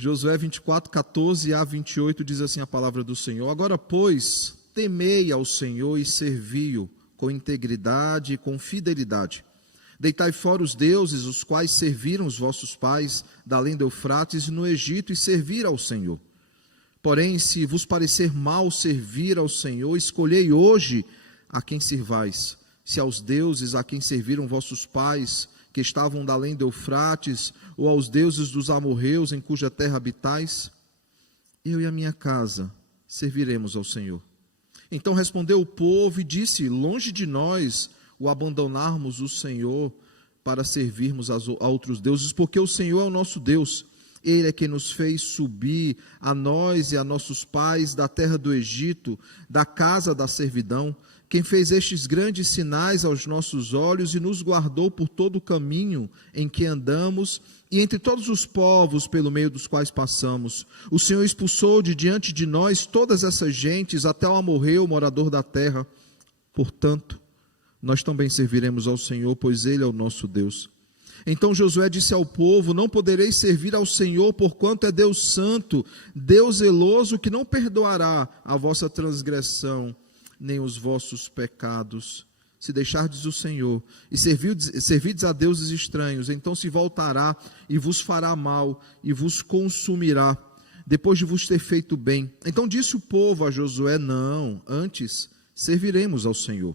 Josué 24, 14 a 28 diz assim a palavra do Senhor: Agora, pois, temei ao Senhor e servi-o com integridade e com fidelidade. Deitai fora os deuses, os quais serviram os vossos pais da além do Eufrates e no Egito, e servir ao Senhor. Porém, se vos parecer mal servir ao Senhor, escolhei hoje a quem sirvais, se aos deuses a quem serviram vossos pais, que estavam da além do Eufrates, ou aos deuses dos amorreus em cuja terra habitais. Eu e a minha casa serviremos ao Senhor. Então respondeu o povo e disse: longe de nós o abandonarmos o Senhor para servirmos a outros deuses, porque o Senhor é o nosso Deus. Ele é quem nos fez subir, a nós e a nossos pais, da terra do Egito, da casa da servidão, quem fez estes grandes sinais aos nossos olhos e nos guardou por todo o caminho em que andamos e entre todos os povos pelo meio dos quais passamos. O Senhor expulsou de diante de nós todas essas gentes, até o amorreu, morador da terra. Portanto, nós também serviremos ao Senhor, pois Ele é o nosso Deus. Então Josué disse ao povo: não podereis servir ao Senhor, porquanto é Deus santo, Deus zeloso, que não perdoará a vossa transgressão, nem os vossos pecados. Se deixardes o Senhor e servirdes a deuses estranhos, então se voltará e vos fará mal e vos consumirá, depois de vos ter feito bem. Então disse o povo a Josué: não, antes serviremos ao Senhor.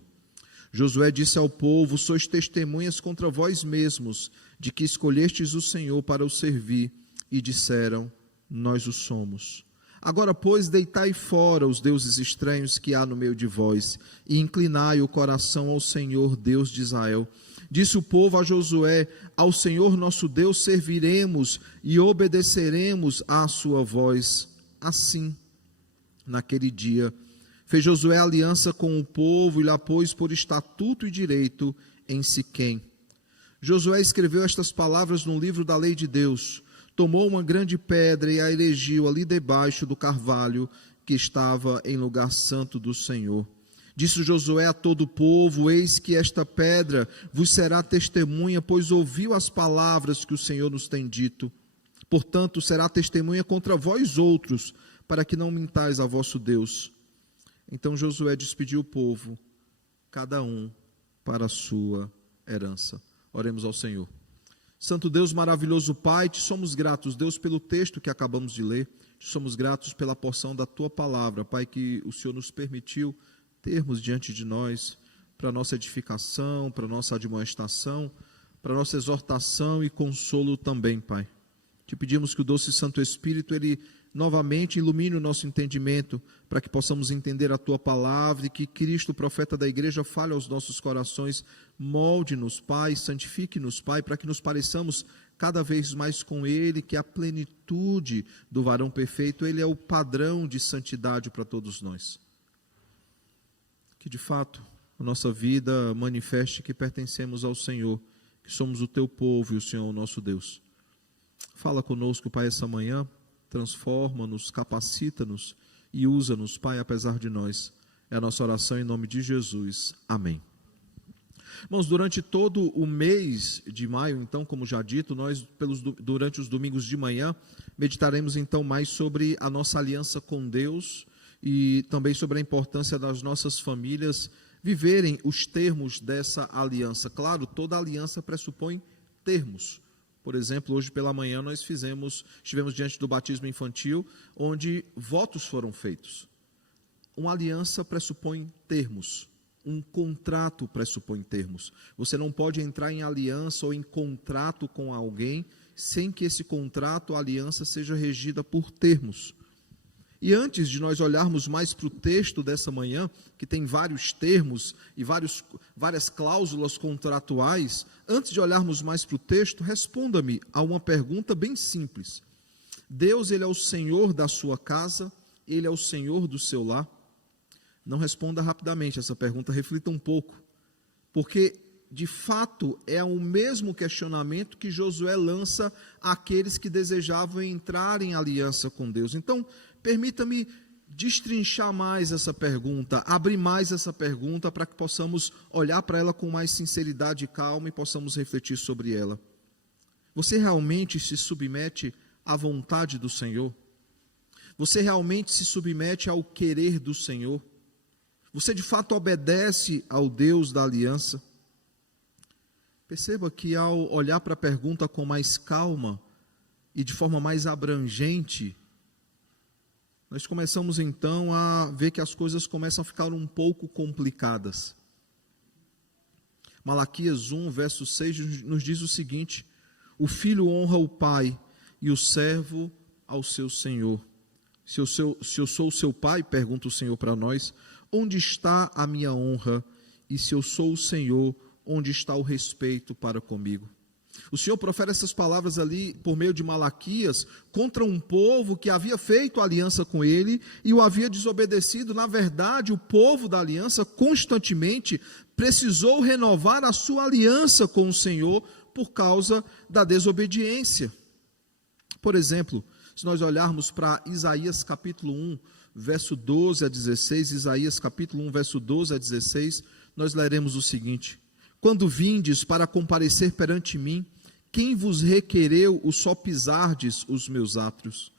Josué disse ao povo: sois testemunhas contra vós mesmos, de que escolhestes o Senhor para o servir. E disseram: nós o somos. Agora, pois, deitai fora os deuses estranhos que há no meio de vós, e inclinai o coração ao Senhor, Deus de Israel. Disse o povo a Josué: ao Senhor nosso Deus serviremos e obedeceremos à sua voz. Assim, naquele dia, fez Josué aliança com o povo e lhe pôs por estatuto e direito em Siquém. Josué escreveu estas palavras no livro da lei de Deus, tomou uma grande pedra e a erigiu ali debaixo do carvalho que estava em lugar santo do Senhor. Disse Josué a todo o povo: eis que esta pedra vos será testemunha, pois ouviu as palavras que o Senhor nos tem dito. Portanto, será testemunha contra vós outros, para que não mintais a vosso Deus. Então Josué despediu o povo, cada um para a sua herança. Oremos ao Senhor. Santo Deus, maravilhoso Pai, te somos gratos, Deus, pelo texto que acabamos de ler. Te somos gratos pela porção da Tua palavra, Pai, que o Senhor nos permitiu termos diante de nós, para nossa edificação, para nossa admoestação, para nossa exortação e consolo também, Pai. Te pedimos que o doce Santo Espírito, Ele novamente ilumine o nosso entendimento, para que possamos entender a Tua palavra e que Cristo, o profeta da igreja, fale aos nossos corações. Molde-nos, Pai, santifique-nos, Pai, para que nos pareçamos cada vez mais com Ele, que a plenitude do varão perfeito, Ele é o padrão de santidade para todos nós. Que de fato a nossa vida manifeste que pertencemos ao Senhor, que somos o Teu povo e o Senhor é o nosso Deus. Fala conosco, Pai, essa manhã, transforma-nos, capacita-nos e usa-nos, Pai, apesar de nós. É a nossa oração em nome de Jesus. Amém. Irmãos, durante todo o mês de maio, então, como já dito, nós, durante os domingos de manhã, meditaremos então mais sobre a nossa aliança com Deus e também sobre a importância das nossas famílias viverem os termos dessa aliança. Claro, toda aliança pressupõe termos. Por exemplo, hoje pela manhã nós estivemos diante do batismo infantil, onde votos foram feitos. Uma aliança pressupõe termos. Um contrato pressupõe termos. Você não pode entrar em aliança ou em contrato com alguém sem que esse contrato ou aliança seja regida por termos. E antes de nós olharmos mais para o texto dessa manhã, que tem vários termos e várias cláusulas contratuais, antes de olharmos mais para o texto, responda-me a uma pergunta bem simples. Deus, Ele é o Senhor da sua casa, Ele é o Senhor do seu lar? Não responda rapidamente essa pergunta, reflita um pouco, porque de fato é o mesmo questionamento que Josué lança àqueles que desejavam entrar em aliança com Deus. Então, permita-me destrinchar mais essa pergunta, abrir mais essa pergunta para que possamos olhar para ela com mais sinceridade e calma e possamos refletir sobre ela. Você realmente se submete à vontade do Senhor? Você realmente se submete ao querer do Senhor? Você de fato obedece ao Deus da aliança? Perceba que ao olhar para a pergunta com mais calma e de forma mais abrangente, nós começamos então a ver que as coisas começam a ficar um pouco complicadas. Malaquias 1, verso 6 nos diz o seguinte: o filho honra o pai e o servo ao seu senhor. Se eu sou o seu pai, pergunta o Senhor para nós, onde está a minha honra? E se eu sou o Senhor, onde está o respeito para comigo? O Senhor profere essas palavras ali por meio de Malaquias contra um povo que havia feito aliança com ele e o havia desobedecido. Na verdade, o povo da aliança constantemente precisou renovar a sua aliança com o Senhor por causa da desobediência. Por exemplo, se nós olharmos para Isaías capítulo 1, verso 12 a 16, Isaías capítulo 1, verso 12 a 16, nós leremos o seguinte: quando vindes para comparecer perante mim, quem vos requereu o só pisardes os meus átrios?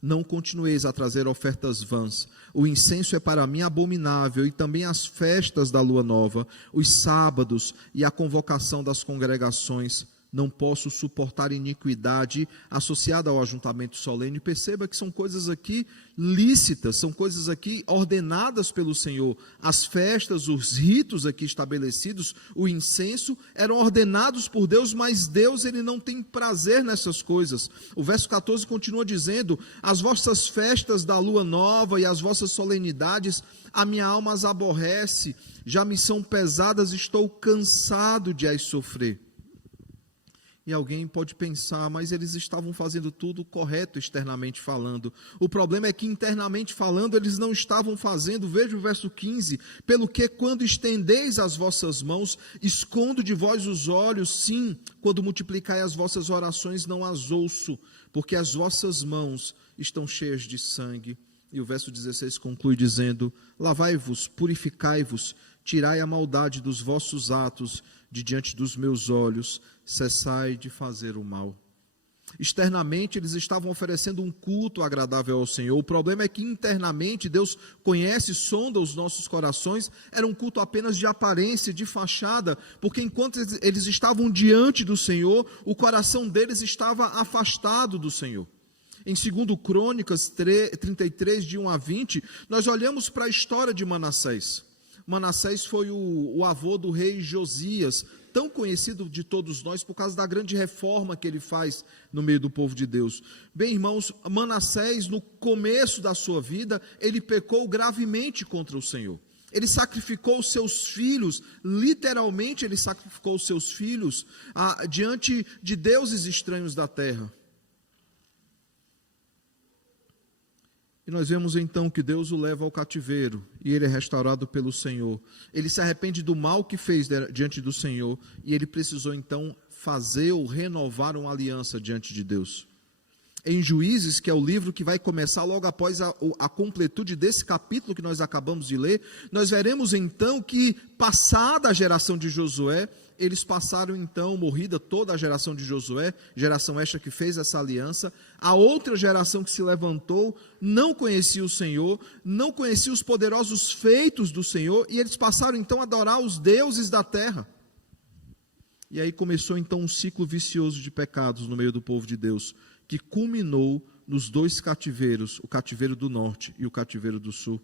Não continueis a trazer ofertas vãs. O incenso é para mim abominável, e também as festas da lua nova, os sábados e a convocação das congregações. Não posso suportar iniquidade associada ao ajuntamento solene. Perceba que são coisas aqui lícitas, são coisas aqui ordenadas pelo Senhor. As festas, os ritos aqui estabelecidos, o incenso, eram ordenados por Deus, mas Deus ele não tem prazer nessas coisas. O verso 14 continua dizendo: as vossas festas da lua nova e as vossas solenidades, a minha alma as aborrece, já me são pesadas, estou cansado de as sofrer. E alguém pode pensar, mas eles estavam fazendo tudo correto externamente falando. O problema é que internamente falando eles não estavam fazendo. Veja o verso 15: pelo que quando estendeis as vossas mãos, escondo de vós os olhos, sim, quando multiplicai as vossas orações não as ouço, porque as vossas mãos estão cheias de sangue. E o verso 16 conclui dizendo: lavai-vos, purificai-vos, tirai a maldade dos vossos atos de diante dos meus olhos, cessai de fazer o mal. Externamente eles estavam oferecendo um culto agradável ao Senhor. O problema é que internamente Deus conhece, sonda os nossos corações. Era um culto apenas de aparência, de fachada, porque enquanto eles estavam diante do Senhor, o coração deles estava afastado do Senhor. Em 2 Crônicas 33, de 1 a 20, nós olhamos para a história de Manassés. Manassés foi o avô do rei Josias, tão conhecido de todos nós por causa da grande reforma que ele faz no meio do povo de Deus. Bem, irmãos, Manassés, no começo da sua vida, ele pecou gravemente contra o Senhor. Ele sacrificou os seus filhos, literalmente ele sacrificou os seus filhos diante de deuses estranhos da terra. E nós vemos então que Deus o leva ao cativeiro e ele é restaurado pelo Senhor. Ele se arrepende do mal que fez diante do Senhor e ele precisou então fazer ou renovar uma aliança diante de Deus. Em Juízes, que é o livro que vai começar logo após a completude desse capítulo que nós acabamos de ler, nós veremos então que, passada a geração de Josué, eles passaram então, morrida toda a geração de Josué, geração esta que fez essa aliança, a outra geração que se levantou, não conhecia o Senhor, não conhecia os poderosos feitos do Senhor, e eles passaram então a adorar os deuses da terra. E aí começou então um ciclo vicioso de pecados no meio do povo de Deus, que culminou nos dois cativeiros, o cativeiro do norte e o cativeiro do sul.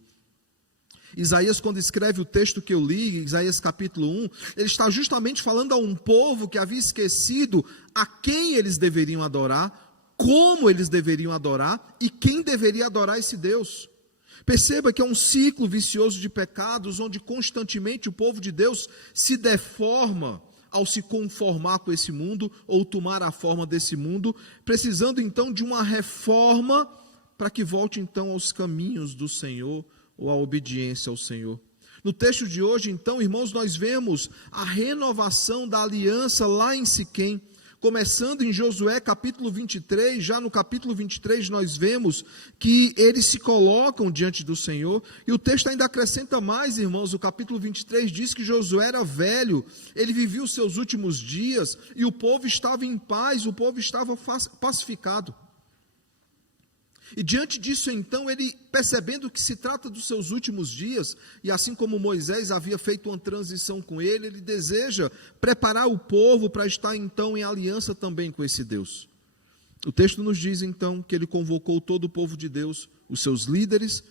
Isaías, quando escreve o texto que eu li, Isaías capítulo 1, ele está justamente falando a um povo que havia esquecido a quem eles deveriam adorar, como eles deveriam adorar e quem deveria adorar esse Deus. Perceba que é um ciclo vicioso de pecados, onde constantemente o povo de Deus se deforma ao se conformar com esse mundo, ou tomar a forma desse mundo, precisando então de uma reforma, para que volte então aos caminhos do Senhor, ou à obediência ao Senhor. No texto de hoje então, irmãos, nós vemos a renovação da aliança lá em Siquém, começando em Josué capítulo 23, já no capítulo 23 nós vemos que eles se colocam diante do Senhor, e o texto ainda acrescenta mais, irmãos. O capítulo 23 diz que Josué era velho, ele vivia os seus últimos dias, e o povo estava em paz, o povo estava pacificado. E diante disso, então, ele, percebendo que se trata dos seus últimos dias, e assim como Moisés havia feito uma transição com ele, ele deseja preparar o povo para estar, então, em aliança também com esse Deus. O texto nos diz, então, que ele convocou todo o povo de Deus, os seus líderes,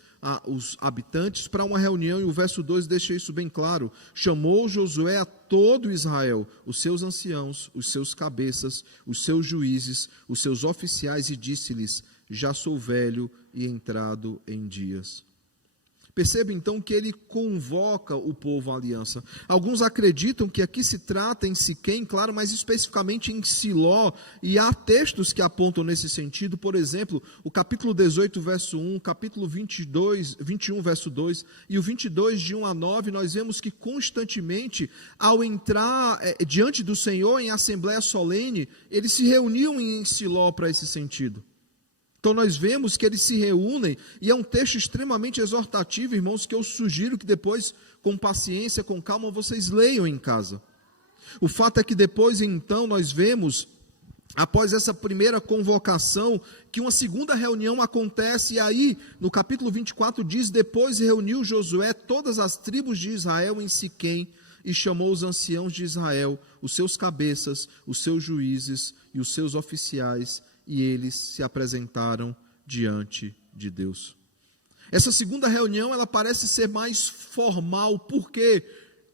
os habitantes, para uma reunião, e o verso 2 deixa isso bem claro. Chamou Josué a todo Israel, os seus anciãos, os seus cabeças, os seus juízes, os seus oficiais, e disse-lhes: já sou velho e entrado em dias. Perceba então que ele convoca o povo à aliança. Alguns acreditam que aqui se trata em Siquém, claro, mas especificamente em Siló, e há textos que apontam nesse sentido. Por exemplo, o capítulo 18, verso 1, capítulo 21, verso 2, e o 22, de 1 a 9, nós vemos que constantemente, ao entrar diante do Senhor em assembleia solene, eles se reuniam em Siló para esse sentido. Então nós vemos que eles se reúnem, e é um texto extremamente exortativo, irmãos, que eu sugiro que depois, com paciência, com calma, vocês leiam em casa. O fato é que depois, então, nós vemos, após essa primeira convocação, que uma segunda reunião acontece, e aí, no capítulo 24 diz: depois reuniu Josué todas as tribos de Israel em Siquém, e chamou os anciãos de Israel, os seus cabeças, os seus juízes e os seus oficiais, e eles se apresentaram diante de Deus. Essa segunda reunião, ela parece ser mais formal, porque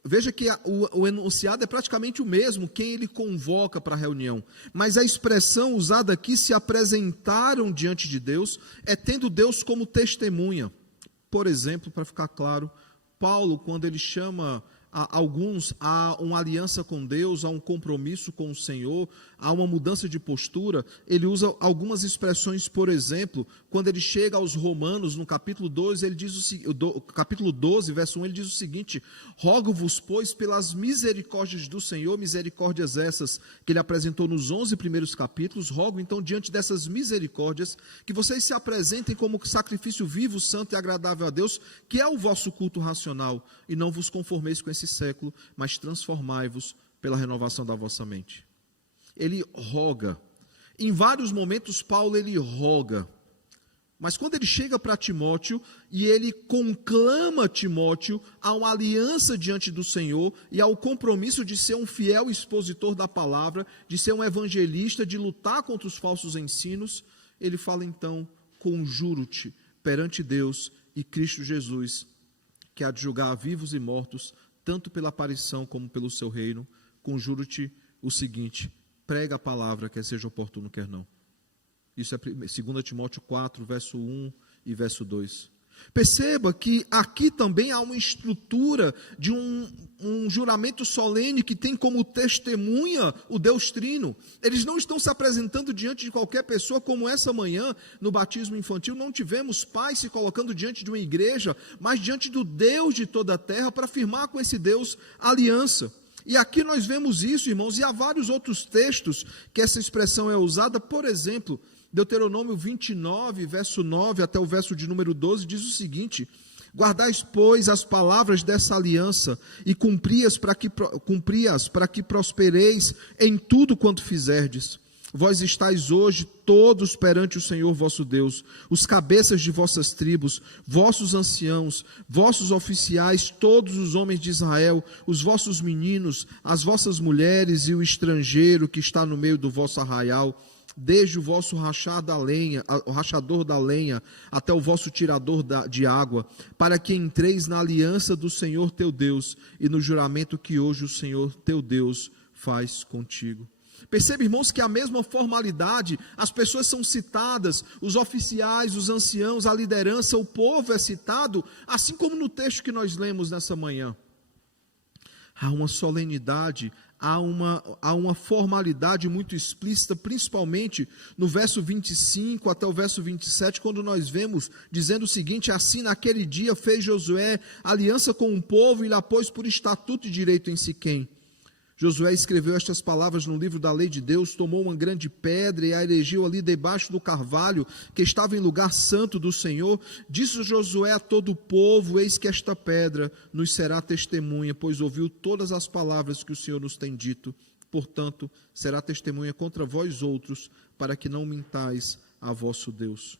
veja que o enunciado é praticamente o mesmo, quem ele convoca para a reunião, mas a expressão usada aqui, se apresentaram diante de Deus, é tendo Deus como testemunha. Por exemplo, para ficar claro, Paulo, quando ele chama alguns a uma aliança com Deus, a um compromisso com o Senhor, a uma mudança de postura, ele usa algumas expressões. Por exemplo, quando ele chega aos Romanos, no capítulo 12, capítulo 12, verso 1, ele diz o seguinte: rogo-vos, pois, pelas misericórdias do Senhor, misericórdias essas que ele apresentou nos 11 primeiros capítulos, rogo então, diante dessas misericórdias, que vocês se apresentem como sacrifício vivo, santo e agradável a Deus, que é o vosso culto racional, e não vos conformeis com esse século, mas transformai-vos pela renovação da vossa mente. Ele roga. Em vários momentos Paulo ele roga, mas quando ele chega para Timóteo e ele conclama Timóteo a uma aliança diante do Senhor e ao compromisso de ser um fiel expositor da palavra, de ser um evangelista, de lutar contra os falsos ensinos, ele fala então: conjuro-te perante Deus e Cristo Jesus, que há de julgar vivos e mortos, tanto pela aparição como pelo seu reino, conjuro-te o seguinte: prega a palavra, quer seja oportuno, quer não. Isso é 2 Timóteo 4, verso 1 e verso 2. Perceba que aqui também há uma estrutura de um juramento solene que tem como testemunha o Deus Trino. Eles não estão se apresentando diante de qualquer pessoa, como essa manhã no batismo infantil não tivemos pais se colocando diante de uma igreja, mas diante do Deus de toda a terra, para firmar com esse Deus aliança. E aqui nós vemos isso, irmãos, e há vários outros textos que essa expressão é usada. Por exemplo, Deuteronômio 29, verso 9 até o verso de número 12, diz o seguinte: guardais, pois, as palavras dessa aliança e cumpri-as para que prospereis em tudo quanto fizerdes. Vós estáis hoje todos perante o Senhor vosso Deus, os cabeças de vossas tribos, vossos anciãos, vossos oficiais, todos os homens de Israel, os vossos meninos, as vossas mulheres e o estrangeiro que está no meio do vosso arraial, desde o vosso rachador da lenha até o vosso tirador de água, para que entreis na aliança do Senhor teu Deus e no juramento que hoje o Senhor teu Deus faz contigo. Percebe, irmãos, que a mesma formalidade, as pessoas são citadas, os oficiais, os anciãos, a liderança, o povo é citado, assim como no texto que nós lemos nessa manhã. Há uma solenidade, há uma formalidade muito explícita, principalmente no verso 25 até o verso 27, quando nós vemos dizendo o seguinte: assim naquele dia fez Josué aliança com o povo e lhe pôs por estatuto e direito em Siquém. Josué escreveu estas palavras no livro da lei de Deus, tomou uma grande pedra e a erigiu ali debaixo do carvalho, que estava em lugar santo do Senhor. Disse Josué a todo o povo: eis que esta pedra nos será testemunha, pois ouviu todas as palavras que o Senhor nos tem dito. Portanto, será testemunha contra vós outros, para que não mintais a vosso Deus.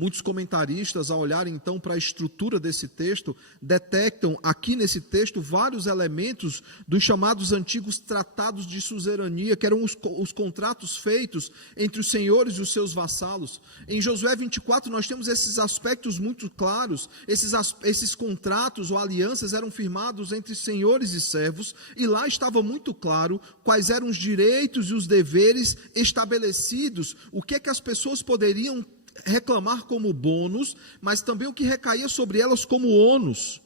Muitos comentaristas, ao olharem então para a estrutura desse texto, detectam aqui nesse texto vários elementos dos chamados antigos tratados de suzerania, que eram os contratos feitos entre os senhores e os seus vassalos. Em Josué 24 nós temos esses aspectos muito claros. Esses contratos ou alianças eram firmados entre senhores e servos, e lá estava muito claro quais eram os direitos e os deveres estabelecidos, o que é que as pessoas poderiam reclamar como bônus, mas também o que recaía sobre elas como ônus.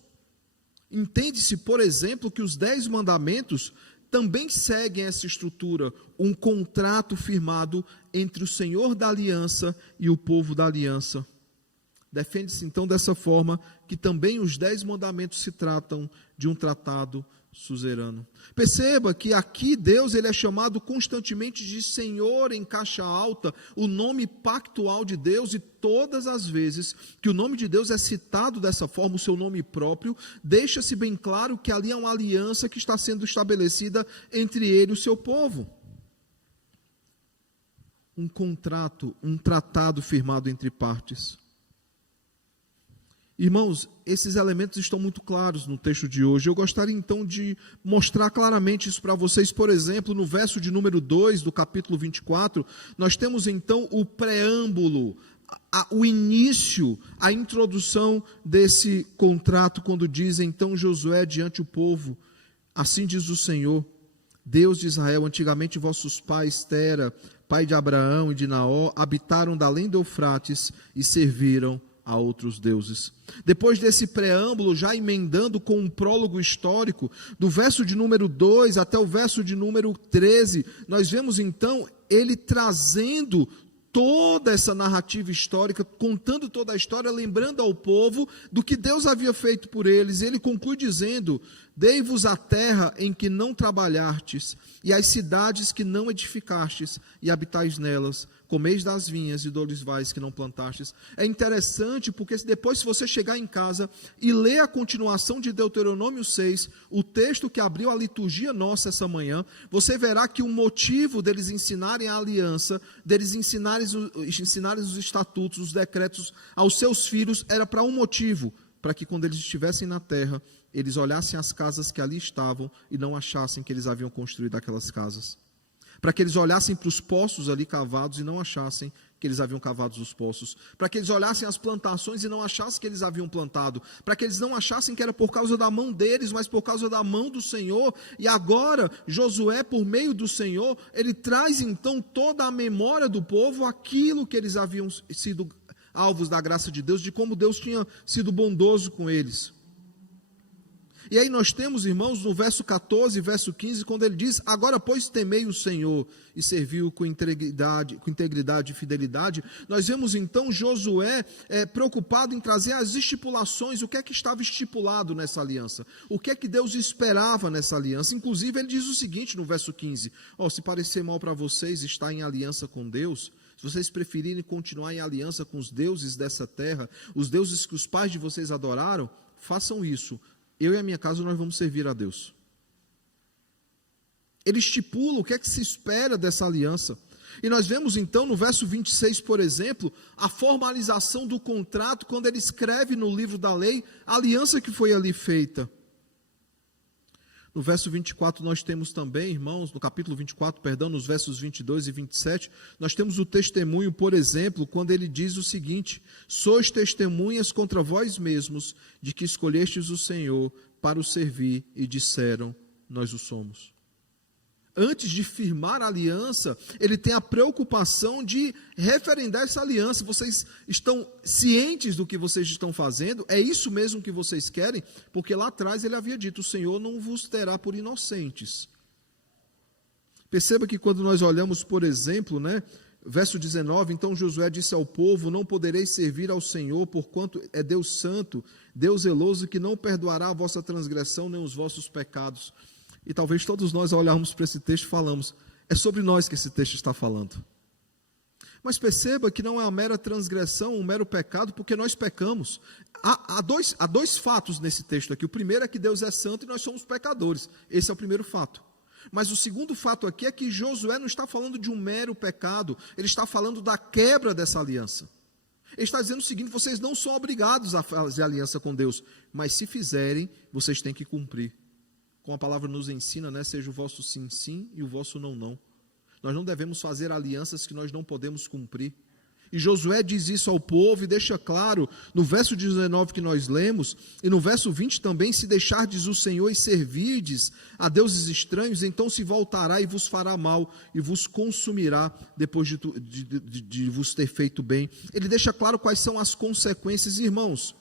Entende-se, por exemplo, que os 10 mandamentos também seguem essa estrutura, um contrato firmado entre o Senhor da aliança e o povo da aliança. Defende-se então dessa forma que também os 10 mandamentos se tratam de um tratado suzerano. Perceba que aqui Deus ele é chamado constantemente de Senhor em caixa alta, o nome pactual de Deus, e todas as vezes que o nome de Deus é citado dessa forma, o seu nome próprio, deixa-se bem claro que ali é uma aliança que está sendo estabelecida entre ele e o seu povo. Um contrato, um tratado firmado entre partes. Irmãos, esses elementos estão muito claros no texto de hoje. Eu gostaria então de mostrar claramente isso para vocês. Por exemplo, no verso de número 2 do capítulo 24, nós temos então o preâmbulo, o início, a introdução desse contrato, quando diz: então Josué diante o povo, assim diz o Senhor, Deus de Israel, antigamente vossos pais, Tera, pai de Abraão e de Naó, habitaram da além do Eufrates e serviram a outros deuses. Depois desse preâmbulo, já emendando com um prólogo histórico, do verso de número 2 até o verso de número 13, nós vemos então ele trazendo toda essa narrativa histórica, contando toda a história, lembrando ao povo do que Deus havia feito por eles. Ele conclui dizendo: dei-vos a terra em que não trabalhastes, e as cidades que não edificastes, e habitais nelas, comeis das vinhas e do olivais que não plantastes. É interessante porque depois, se você chegar em casa e ler a continuação de Deuteronômio 6, o texto que abriu a liturgia nossa essa manhã, você verá que o motivo deles ensinarem a aliança, deles ensinarem os estatutos, os decretos aos seus filhos, era para um motivo: para que quando eles estivessem na terra, eles olhassem as casas que ali estavam e não achassem que eles haviam construído aquelas casas. Para que eles olhassem para os poços ali cavados e não achassem que eles haviam cavado os poços. Para que eles olhassem as plantações e não achassem que eles haviam plantado. Para que eles não achassem que era por causa da mão deles, mas por causa da mão do Senhor. E agora, Josué, por meio do Senhor, ele traz então toda a memória do povo, aquilo que eles haviam sido alvos da graça de Deus, de como Deus tinha sido bondoso com eles. E aí nós temos, irmãos, no verso 14 e verso 15, quando ele diz: agora pois temei o Senhor e serviu com integridade e fidelidade. Nós vemos então Josué preocupado em trazer as estipulações, o que é que estava estipulado nessa aliança, o que é que Deus esperava nessa aliança. Inclusive ele diz o seguinte no verso 15: se parecer mal para vocês estar em aliança com Deus, se vocês preferirem continuar em aliança com os deuses dessa terra, os deuses que os pais de vocês adoraram, façam isso. Eu e a minha casa nós vamos servir a Deus. Ele estipula o que é que se espera dessa aliança. E nós vemos então no verso 26, por exemplo, a formalização do contrato, quando ele escreve no livro da lei a aliança que foi ali feita. No verso 24 nós temos também, irmãos, no capítulo 24, perdão, nos versos 22 e 27, nós temos o testemunho, por exemplo, quando ele diz o seguinte: sois testemunhas contra vós mesmos, de que escolhestes o Senhor para o servir, e disseram, nós o somos. Antes de firmar a aliança, ele tem a preocupação de referendar essa aliança. Vocês estão cientes do que vocês estão fazendo? É isso mesmo que vocês querem? Porque lá atrás ele havia dito: o Senhor não vos terá por inocentes. Perceba que quando nós olhamos, por exemplo, verso 19, então Josué disse ao povo: não podereis servir ao Senhor, porquanto é Deus santo, Deus zeloso, que não perdoará a vossa transgressão nem os vossos pecados. E talvez todos nós, ao olharmos para esse texto, falamos: é sobre nós que esse texto está falando. Mas perceba que não é uma mera transgressão, um mero pecado, porque nós pecamos. Há dois fatos nesse texto aqui. O primeiro é que Deus é santo e nós somos pecadores. Esse é o primeiro fato. Mas o segundo fato aqui é que Josué não está falando de um mero pecado, ele está falando da quebra dessa aliança. Ele está dizendo o seguinte: vocês não são obrigados a fazer aliança com Deus, mas se fizerem, vocês têm que cumprir. Como a palavra nos ensina, né? Seja o vosso sim, sim e o vosso não, não. Nós não devemos fazer alianças que nós não podemos cumprir. E Josué diz isso ao povo e deixa claro no verso 19 que nós lemos, e no verso 20 também: se deixardes o Senhor e servirdes a deuses estranhos, então se voltará e vos fará mal, e vos consumirá depois de vos ter feito bem. Ele deixa claro quais são as consequências, irmãos.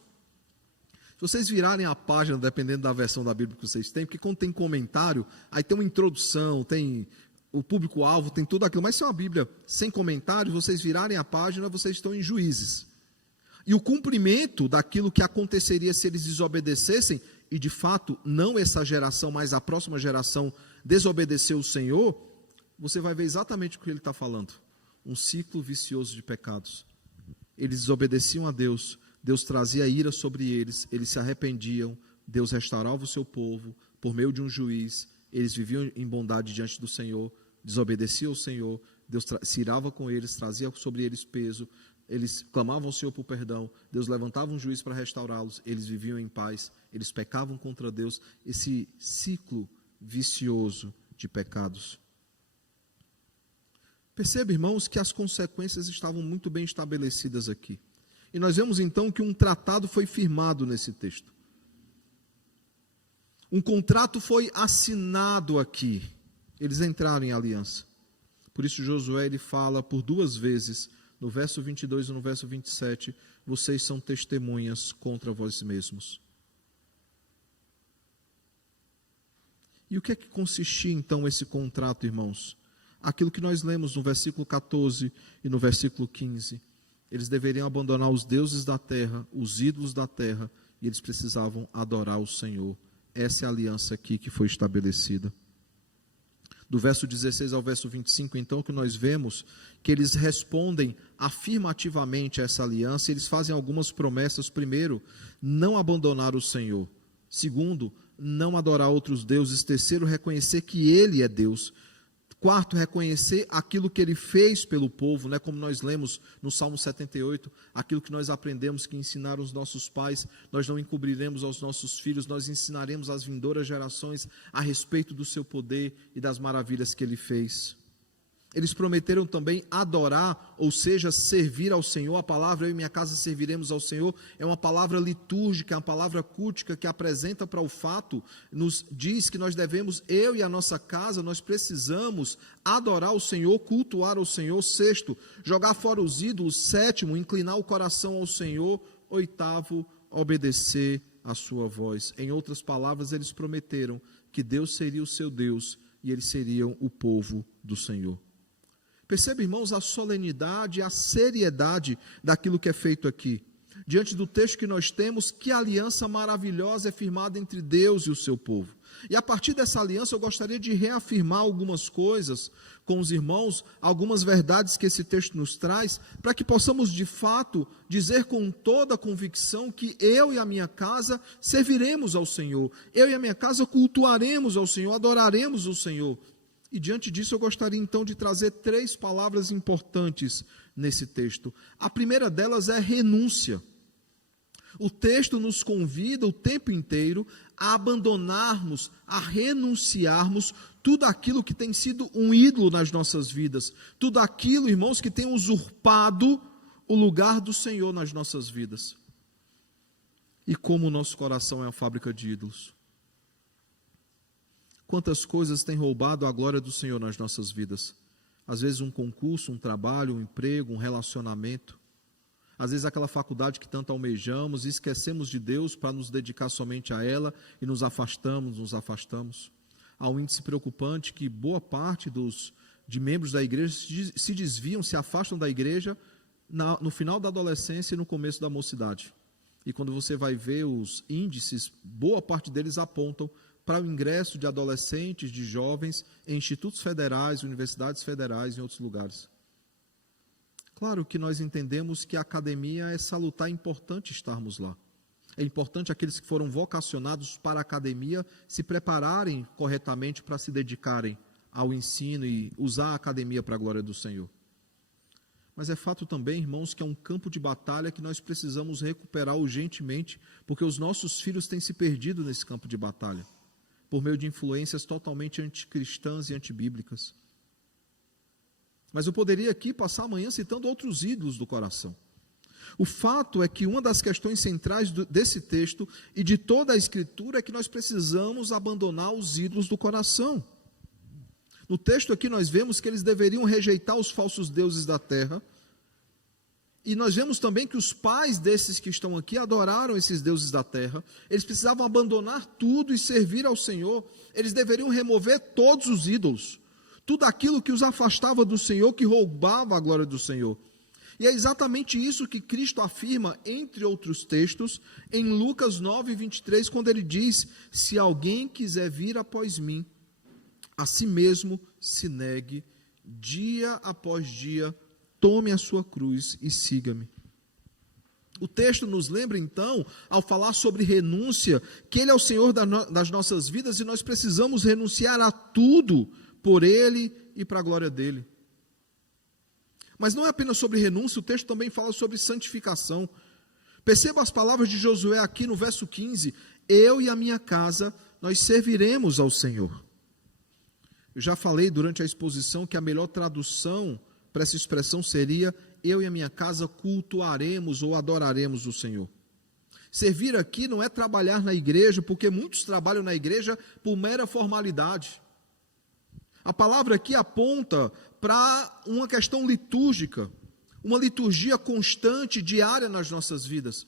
Se vocês virarem a página, dependendo da versão da Bíblia que vocês têm, porque quando tem comentário, aí tem uma introdução, tem o público-alvo, tem tudo aquilo, mas se é uma Bíblia sem comentários, vocês virarem a página, vocês estão em Juízes. E o cumprimento daquilo que aconteceria se eles desobedecessem, e de fato, não essa geração, mas a próxima geração desobedeceu o Senhor, você vai ver exatamente o que ele está falando. Um ciclo vicioso de pecados. Eles desobedeciam a Deus, Deus trazia ira sobre eles, eles se arrependiam, Deus restaurava o seu povo, por meio de um juiz, eles viviam em bondade diante do Senhor, desobedeciam ao Senhor, Deus se irava com eles, trazia sobre eles peso, eles clamavam ao Senhor por perdão, Deus levantava um juiz para restaurá-los, eles viviam em paz, eles pecavam contra Deus, esse ciclo vicioso de pecados. Perceba, irmãos, que as consequências estavam muito bem estabelecidas aqui. E nós vemos então que um tratado foi firmado nesse texto. Um contrato foi assinado aqui. Eles entraram em aliança. Por isso Josué ele fala por duas vezes, no verso 22 e no verso 27, vocês são testemunhas contra vós mesmos. E o que é que consistia então esse contrato, irmãos? Aquilo que nós lemos no versículo 14 e no versículo 15. Eles deveriam abandonar os deuses da terra, os ídolos da terra, e eles precisavam adorar o Senhor. Essa é a aliança aqui que foi estabelecida. Do verso 16 ao verso 25, então, que nós vemos que eles respondem afirmativamente a essa aliança, eles fazem algumas promessas. Primeiro, não abandonar o Senhor. Segundo, não adorar outros deuses. Terceiro, reconhecer que Ele é Deus. Quarto, reconhecer aquilo que Ele fez pelo povo, né? Como nós lemos no Salmo 78, aquilo que nós aprendemos, que ensinaram os nossos pais, nós não encobriremos aos nossos filhos, nós ensinaremos às vindouras gerações a respeito do seu poder e das maravilhas que Ele fez. Eles prometeram também adorar, ou seja, servir ao Senhor. A palavra, eu e minha casa serviremos ao Senhor, é uma palavra litúrgica, é uma palavra cultica que apresenta para o fato, nos diz que nós devemos, eu e a nossa casa, nós precisamos adorar o Senhor, cultuar ao Senhor. Sexto, jogar fora os ídolos. Sétimo, inclinar o coração ao Senhor. Oitavo, obedecer a sua voz. Em outras palavras, eles prometeram que Deus seria o seu Deus e eles seriam o povo do Senhor. Perceba, irmãos, a solenidade, a seriedade daquilo que é feito aqui. Diante do texto que nós temos, que aliança maravilhosa é firmada entre Deus e o seu povo. E a partir dessa aliança eu gostaria de reafirmar algumas coisas com os irmãos, algumas verdades que esse texto nos traz, para que possamos de fato dizer com toda a convicção que eu e a minha casa serviremos ao Senhor. Eu e a minha casa cultuaremos ao Senhor, adoraremos o Senhor. E diante disso eu gostaria então de trazer três palavras importantes nesse texto. A primeira delas é renúncia. O texto nos convida o tempo inteiro a abandonarmos, a renunciarmos tudo aquilo que tem sido um ídolo nas nossas vidas. Tudo aquilo, irmãos, que tem usurpado o lugar do Senhor nas nossas vidas. E como o nosso coração é uma fábrica de ídolos. Quantas coisas têm roubado a glória do Senhor nas nossas vidas? Às vezes um concurso, um trabalho, um emprego, um relacionamento. Às vezes aquela faculdade que tanto almejamos e esquecemos de Deus para nos dedicar somente a ela e nos afastamos. Há um índice preocupante que boa parte de membros da igreja se desviam, se afastam da igreja no final da adolescência e no começo da mocidade. E quando você vai ver os índices, boa parte deles apontam para o ingresso de adolescentes, de jovens, em institutos federais, universidades federais e em outros lugares. Claro que nós entendemos que a academia é salutar, é importante estarmos lá. É importante aqueles que foram vocacionados para a academia se prepararem corretamente para se dedicarem ao ensino e usar a academia para a glória do Senhor. Mas é fato também, irmãos, que é um campo de batalha que nós precisamos recuperar urgentemente, porque os nossos filhos têm se perdido nesse campo de batalha, por meio de influências totalmente anticristãs e antibíblicas. Mas eu poderia aqui passar amanhã citando outros ídolos do coração. O fato é que uma das questões centrais desse texto e de toda a Escritura é que nós precisamos abandonar os ídolos do coração. No texto aqui nós vemos que eles deveriam rejeitar os falsos deuses da terra, e nós vemos também que os pais desses que estão aqui adoraram esses deuses da terra. Eles precisavam abandonar tudo e servir ao Senhor. Eles deveriam remover todos os ídolos, tudo aquilo que os afastava do Senhor, que roubava a glória do Senhor. E é exatamente isso que Cristo afirma, entre outros textos, em Lucas 9, 23, quando ele diz: se alguém quiser vir após mim, a si mesmo se negue, dia após dia, tome a sua cruz e siga-me. O texto nos lembra então, ao falar sobre renúncia, que Ele é o Senhor das nossas vidas e nós precisamos renunciar a tudo por Ele e para a glória dEle. Mas não é apenas sobre renúncia, o texto também fala sobre santificação. Perceba as palavras de Josué aqui no verso 15: eu e a minha casa, nós serviremos ao Senhor. Eu já falei durante a exposição que a melhor tradução para essa expressão seria: eu e a minha casa cultuaremos ou adoraremos o Senhor. Servir aqui não é trabalhar na igreja, porque muitos trabalham na igreja por mera formalidade. A palavra aqui aponta para uma questão litúrgica, uma liturgia constante, diária nas nossas vidas.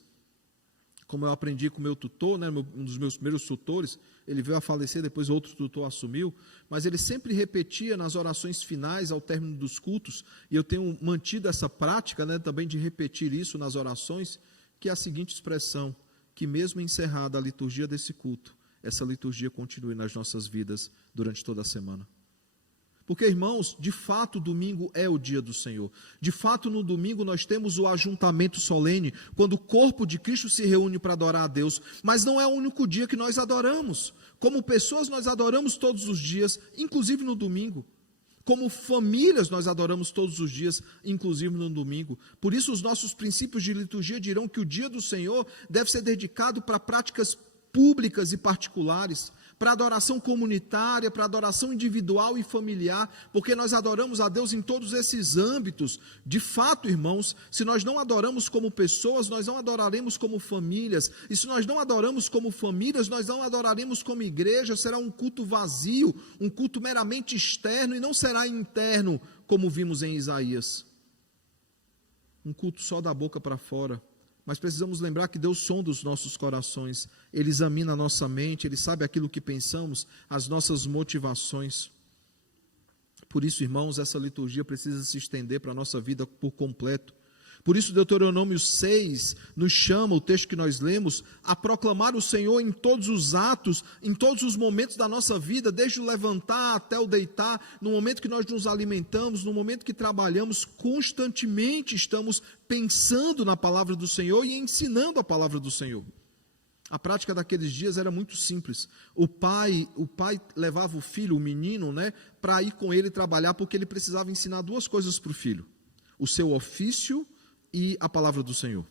Como eu aprendi com o meu tutor, né, um dos meus primeiros tutores, ele veio a falecer, depois outro tutor assumiu, mas ele sempre repetia nas orações finais, ao término dos cultos, e eu tenho mantido essa prática, né, também de repetir isso nas orações, que é a seguinte expressão: que mesmo encerrada a liturgia desse culto, essa liturgia continue nas nossas vidas durante toda a semana. Porque, irmãos, de fato, domingo é o dia do Senhor. De fato, no domingo nós temos o ajuntamento solene, quando o corpo de Cristo se reúne para adorar a Deus. Mas não é o único dia que nós adoramos. Como pessoas, nós adoramos todos os dias, inclusive no domingo. Como famílias, nós adoramos todos os dias, inclusive no domingo. Por isso, os nossos princípios de liturgia dirão que o dia do Senhor deve ser dedicado para práticas públicas e particulares, para adoração comunitária, para adoração individual e familiar, porque nós adoramos a Deus em todos esses âmbitos. De fato, irmãos, se nós não adoramos como pessoas, nós não adoraremos como famílias, e se nós não adoramos como famílias, nós não adoraremos como igreja. Será um culto vazio, um culto meramente externo, e não será interno, como vimos em Isaías. Um culto só da boca para fora. Mas precisamos lembrar que Deus sonda os nossos corações, Ele examina a nossa mente, Ele sabe aquilo que pensamos, as nossas motivações. Por isso, irmãos, essa liturgia precisa se estender para a nossa vida por completo. Por isso, Deuteronômio 6 nos chama, o texto que nós lemos, a proclamar o Senhor em todos os atos, em todos os momentos da nossa vida, desde o levantar até o deitar, no momento que nós nos alimentamos, no momento que trabalhamos, constantemente estamos pensando na palavra do Senhor e ensinando a palavra do Senhor. A prática daqueles dias era muito simples. O pai levava o filho, o menino, né, para ir com ele trabalhar, porque ele precisava ensinar duas coisas para o filho: o seu ofício e a palavra do Senhor.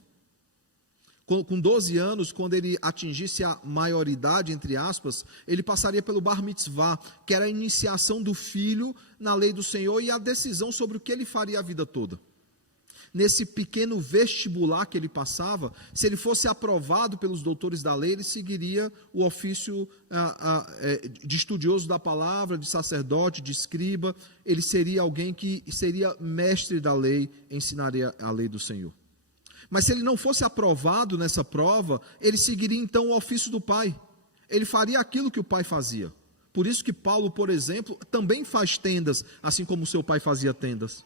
Com 12 anos, quando ele atingisse a maioridade, entre aspas, ele passaria pelo Bar Mitzvah, que era a iniciação do filho na lei do Senhor e a decisão sobre o que ele faria a vida toda. Nesse pequeno vestibular que ele passava, se ele fosse aprovado pelos doutores da lei, ele seguiria o ofício de estudioso da palavra, de sacerdote, de escriba. Ele seria alguém que seria mestre da lei, ensinaria a lei do Senhor. Mas se ele não fosse aprovado nessa prova, ele seguiria então o ofício do pai. Ele faria aquilo que o pai fazia. Por isso que Paulo, por exemplo, também faz tendas, assim como seu pai fazia tendas.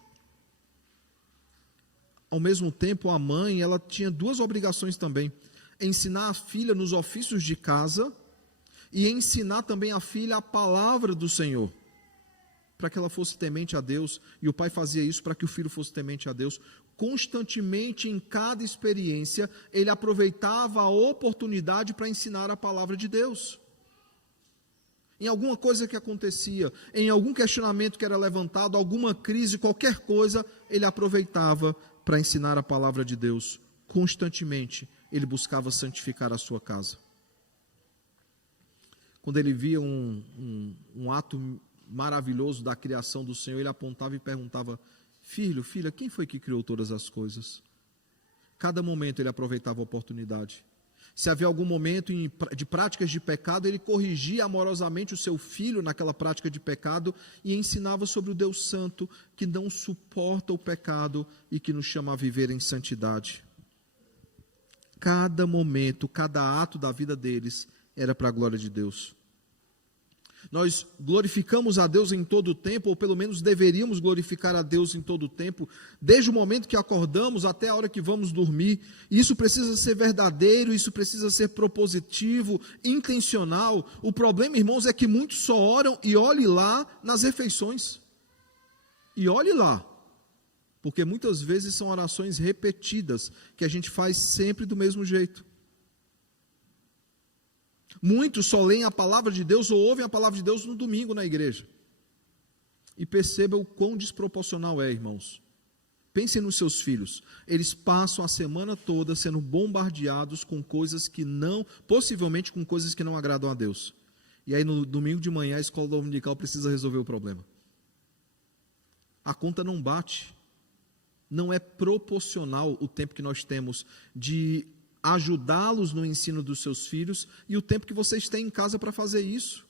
Ao mesmo tempo, a mãe, ela tinha duas obrigações também: ensinar a filha nos ofícios de casa e ensinar também a filha a palavra do Senhor, para que ela fosse temente a Deus. E o pai fazia isso para que o filho fosse temente a Deus. Constantemente, em cada experiência, ele aproveitava a oportunidade para ensinar a palavra de Deus. em alguma coisa que acontecia, em algum questionamento que era levantado, alguma crise, qualquer coisa, ele aproveitava para ensinar a palavra de Deus. Constantemente, ele buscava santificar a sua casa. Quando ele via um ato maravilhoso da criação do Senhor, ele apontava e perguntava: filho, filha, quem foi que criou todas as coisas? Cada momento ele aproveitava a oportunidade. Se havia algum momento de práticas de pecado, ele corrigia amorosamente o seu filho naquela prática de pecado e ensinava sobre o Deus Santo, que não suporta o pecado e que nos chama a viver em santidade. Cada momento, cada ato da vida deles era para a glória de Deus. Nós glorificamos a Deus em todo o tempo, ou pelo menos deveríamos glorificar a Deus em todo o tempo, desde o momento que acordamos até a hora que vamos dormir. Isso precisa ser verdadeiro, isso precisa ser propositivo, intencional. O problema, irmãos, é que muitos só oram e olhe lá nas refeições. E olhe lá, porque muitas vezes são orações repetidas, que a gente faz sempre do mesmo jeito. Muitos só leem a palavra de Deus ou ouvem a palavra de Deus no domingo na igreja. E perceba o quão desproporcional é, irmãos. Pensem nos seus filhos. Eles passam a semana toda sendo bombardeados com coisas que não, possivelmente com coisas que não agradam a Deus. E aí no domingo de manhã a escola dominical precisa resolver o problema. A conta não bate. Não é proporcional o tempo que nós temos de ajudá-los no ensino dos seus filhos e o tempo que vocês têm em casa para fazer isso.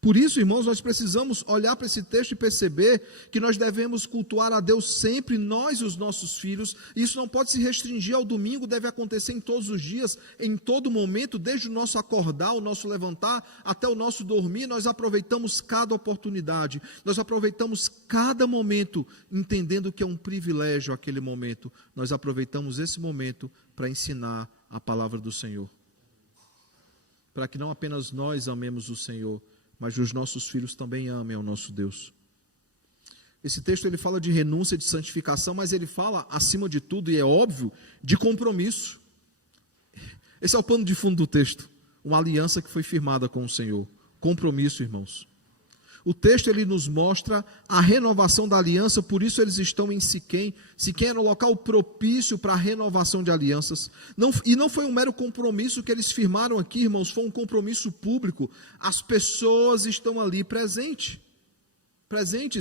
Por isso, irmãos, nós precisamos olhar para esse texto e perceber que nós devemos cultuar a Deus sempre, nós e os nossos filhos. Isso não pode se restringir ao domingo, deve acontecer em todos os dias, em todo momento, desde o nosso acordar, o nosso levantar, até o nosso dormir. Nós aproveitamos cada oportunidade, nós aproveitamos cada momento, entendendo que é um privilégio aquele momento. Nós aproveitamos esse momento para ensinar a palavra do Senhor, para que não apenas nós amemos o Senhor, mas os nossos filhos também amem ao nosso Deus. Esse texto ele fala de renúncia, de santificação, mas ele fala, acima de tudo, e é óbvio, de compromisso. Esse é o pano de fundo do texto, uma aliança que foi firmada com o Senhor. Compromisso, irmãos. O texto ele nos mostra a renovação da aliança, por isso eles estão em Siquém. Siquém era o local propício para a renovação de alianças. E não foi um mero compromisso que eles firmaram aqui, irmãos, foi um compromisso público. As pessoas estão ali presentes,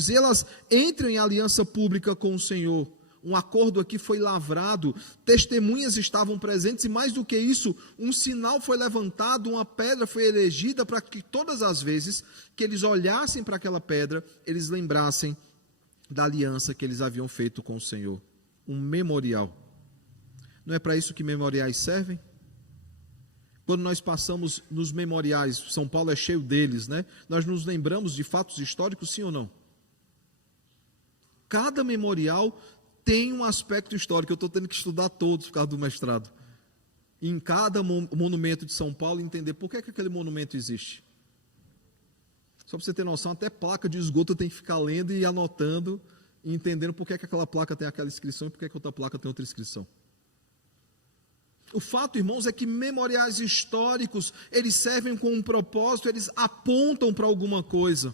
e elas entram em aliança pública com o Senhor. Um acordo aqui foi lavrado, testemunhas estavam presentes e mais do que isso, um sinal foi levantado, uma pedra foi erigida para que todas as vezes que eles olhassem para aquela pedra, eles lembrassem da aliança que eles haviam feito com o Senhor. Um memorial. Não é para isso que memoriais servem? Quando nós passamos nos memoriais, São Paulo é cheio deles, né? Nós nos lembramos de fatos históricos, sim ou não? Cada memorial tem um aspecto histórico. Eu estou tendo que estudar todos por causa do mestrado. E em cada monumento de São Paulo, entender por que aquele monumento existe. Só para você ter noção, até placa de esgoto eu tenho que ficar lendo e anotando, e entendendo por que aquela placa tem aquela inscrição e por que outra placa tem outra inscrição. O fato, irmãos, é que memoriais históricos, eles servem com um propósito, eles apontam para alguma coisa.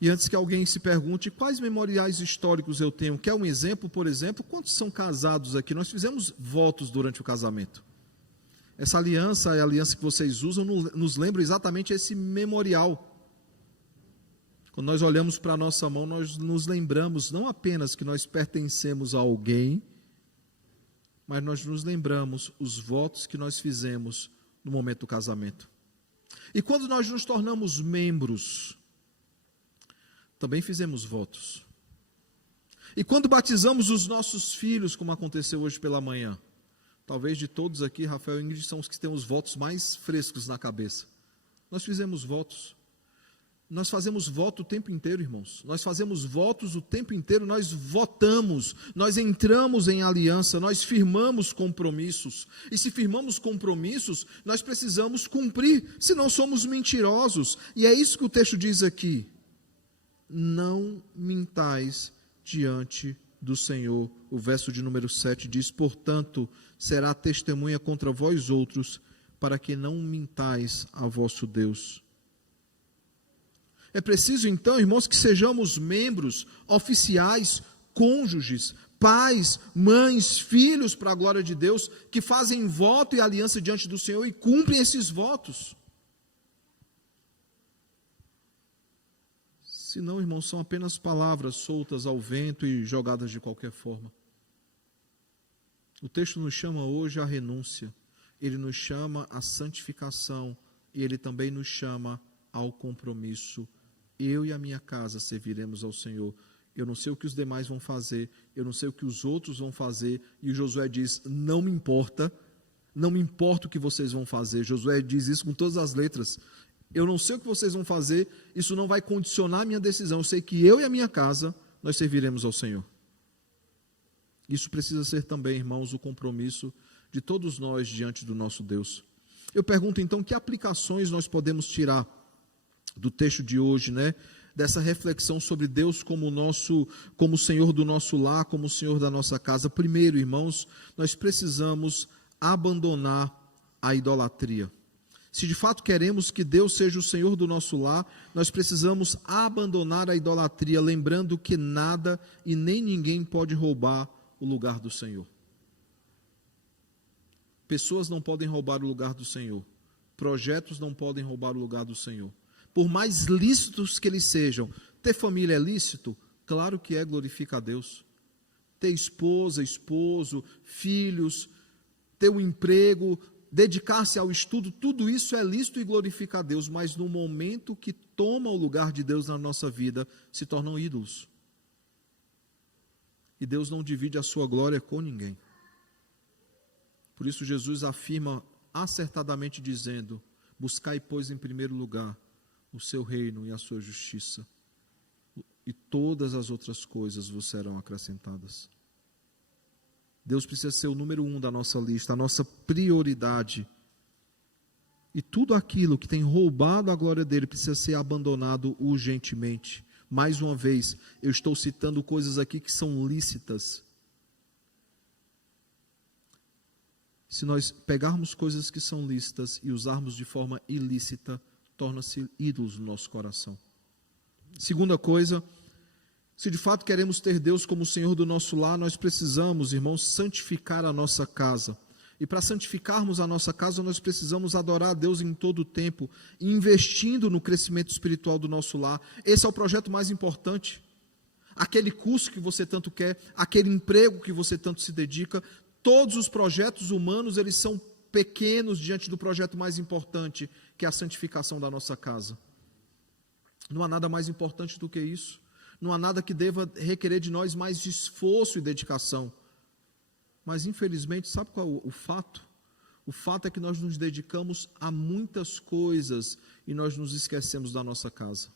E antes que alguém se pergunte, quais memoriais históricos eu tenho? Quer um exemplo, por exemplo? Quantos são casados aqui? Nós fizemos votos durante o casamento. Essa aliança, a aliança que vocês usam, nos lembra exatamente esse memorial. Quando nós olhamos para a nossa mão, nós nos lembramos não apenas que nós pertencemos a alguém, mas nós nos lembramos os votos que nós fizemos no momento do casamento. E quando nós nos tornamos membros, também fizemos votos. E quando batizamos os nossos filhos, como aconteceu hoje pela manhã, talvez de todos aqui, Rafael e Ingrid são os que têm os votos mais frescos na cabeça. Nós fizemos votos. Nós fazemos voto o tempo inteiro, irmãos. Nós fazemos votos o tempo inteiro, nós votamos, nós entramos em aliança, nós firmamos compromissos. E se firmamos compromissos, nós precisamos cumprir, senão somos mentirosos. E é isso que o texto diz aqui. Não mintais diante do Senhor. O verso de número 7 diz: portanto, será testemunha contra vós outros, para que não mintais a vosso Deus. É preciso então, irmãos, que sejamos membros oficiais, cônjuges, pais, mães, filhos para a glória de Deus, que fazem voto e aliança diante do Senhor e cumprem esses votos. Senão, irmãos, são apenas palavras soltas ao vento e jogadas de qualquer forma. O texto nos chama hoje à renúncia, ele nos chama à santificação e ele também nos chama ao compromisso. Eu e a minha casa serviremos ao Senhor. Eu não sei o que os demais vão fazer, eu não sei o que os outros vão fazer, e Josué diz, não me importa o que vocês vão fazer. Josué diz isso com todas as letras. Eu não sei o que vocês vão fazer, isso não vai condicionar a minha decisão. Eu sei que eu e a minha casa, nós serviremos ao Senhor. Isso precisa ser também, irmãos, o compromisso de todos nós diante do nosso Deus. Eu pergunto então, que aplicações nós podemos tirar do texto de hoje, dessa reflexão sobre Deus como o Senhor do nosso lar, como o Senhor da nossa casa? Primeiro, irmãos, nós precisamos abandonar a idolatria. Se de fato queremos que Deus seja o Senhor do nosso lar, nós precisamos abandonar a idolatria, lembrando que nada e nem ninguém pode roubar o lugar do Senhor. Pessoas não podem roubar o lugar do Senhor. Projetos não podem roubar o lugar do Senhor. Por mais lícitos que eles sejam, ter família é lícito? Claro que é, glorifica a Deus. Ter esposa, esposo, filhos, ter um emprego, dedicar-se ao estudo, tudo isso é lícito e glorifica a Deus, mas no momento que toma o lugar de Deus na nossa vida, se tornam ídolos. E Deus não divide a sua glória com ninguém. Por isso Jesus afirma acertadamente dizendo, buscai, pois, em primeiro lugar o seu reino e a sua justiça, e todas as outras coisas vos serão acrescentadas. Deus precisa ser o número 1 da nossa lista, a nossa prioridade. E tudo aquilo que tem roubado a glória dele precisa ser abandonado urgentemente. Mais uma vez, eu estou citando coisas aqui que são lícitas. Se nós pegarmos coisas que são lícitas e usarmos de forma ilícita, torna-se ídolos no nosso coração. Segunda coisa, se de fato queremos ter Deus como o Senhor do nosso lar, nós precisamos, irmãos, santificar a nossa casa. E para santificarmos a nossa casa, nós precisamos adorar a Deus em todo o tempo, investindo no crescimento espiritual do nosso lar. Esse é o projeto mais importante. Aquele curso que você tanto quer, aquele emprego que você tanto se dedica, todos os projetos humanos, eles são pequenos diante do projeto mais importante, que é a santificação da nossa casa. Não há nada mais importante do que isso. Não há nada que deva requerer de nós mais esforço e dedicação. Mas, infelizmente, sabe qual é o fato? O fato é que nós nos dedicamos a muitas coisas e nós nos esquecemos da nossa casa.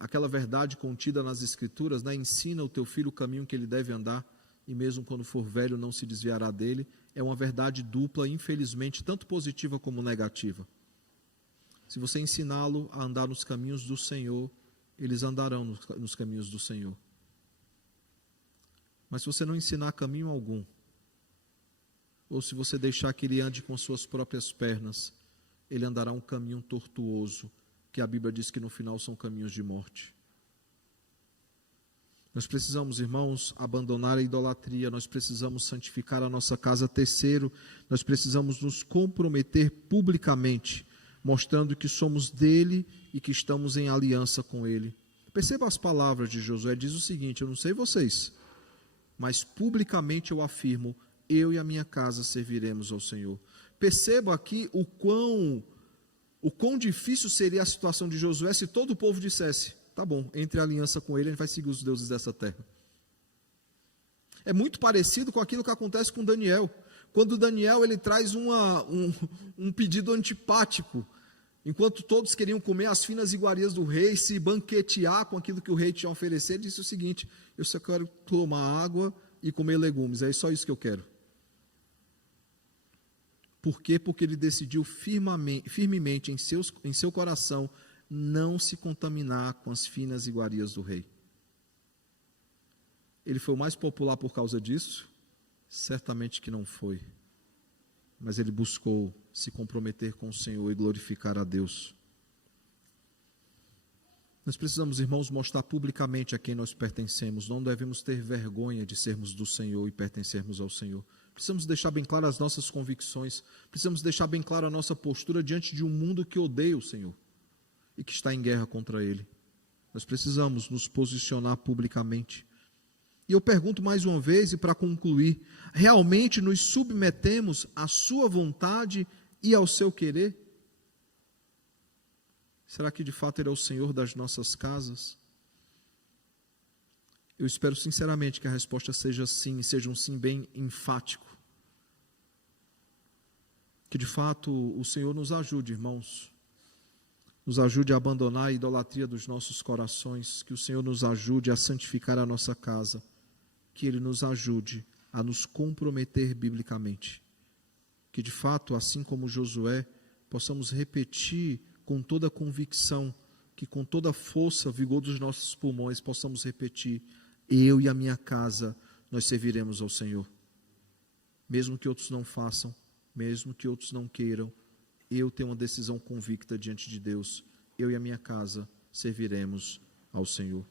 Aquela verdade contida nas Escrituras, ensina o teu filho o caminho que ele deve andar, e mesmo quando for velho não se desviará dele, é uma verdade dupla, infelizmente, tanto positiva como negativa. Se você ensiná-lo a andar nos caminhos do Senhor, eles andarão nos caminhos do Senhor. Mas se você não ensinar caminho algum, ou se você deixar que ele ande com suas próprias pernas, ele andará um caminho tortuoso, que a Bíblia diz que no final são caminhos de morte. Nós precisamos, irmãos, abandonar a idolatria, nós precisamos santificar a nossa casa. Terceiro, nós precisamos nos comprometer publicamente, mostrando que somos dele e que estamos em aliança com ele. Perceba as palavras de Josué, diz o seguinte, eu não sei vocês, mas publicamente eu afirmo, eu e a minha casa serviremos ao Senhor. Perceba aqui o quão difícil seria a situação de Josué se todo o povo dissesse, tá bom, entre a aliança com ele, a gente vai seguir os deuses dessa terra. É muito parecido com aquilo que acontece com Daniel. Quando Daniel ele traz um pedido antipático, enquanto todos queriam comer as finas iguarias do rei, se banquetear com aquilo que o rei tinha a oferecer, ele disse o seguinte, eu só quero tomar água e comer legumes, é só isso que eu quero. Por quê? Porque ele decidiu firmemente em seu coração não se contaminar com as finas iguarias do rei. Ele foi o mais popular por causa disso? Certamente que não foi, mas ele buscou se comprometer com o Senhor e glorificar a Deus. Nós precisamos, irmãos, mostrar publicamente a quem nós pertencemos. Não devemos ter vergonha de sermos do Senhor e pertencermos ao Senhor. Precisamos deixar bem claro as nossas convicções. Precisamos deixar bem claro a nossa postura diante de um mundo que odeia o Senhor e que está em guerra contra Ele. Nós precisamos nos posicionar publicamente. E eu pergunto mais uma vez, e para concluir, realmente nos submetemos à sua vontade e ao seu querer? Será que de fato Ele é o Senhor das nossas casas? Eu espero sinceramente que a resposta seja sim, e seja um sim bem enfático. Que de fato o Senhor nos ajude, irmãos. Nos ajude a abandonar a idolatria dos nossos corações. Que o Senhor nos ajude a santificar a nossa casa. Que Ele nos ajude a nos comprometer biblicamente. Que de fato, assim como Josué, possamos repetir com toda a convicção, que com toda a força, vigor dos nossos pulmões, possamos repetir: eu e a minha casa, nós serviremos ao Senhor. Mesmo que outros não façam, mesmo que outros não queiram, eu tenho uma decisão convicta diante de Deus: eu e a minha casa serviremos ao Senhor.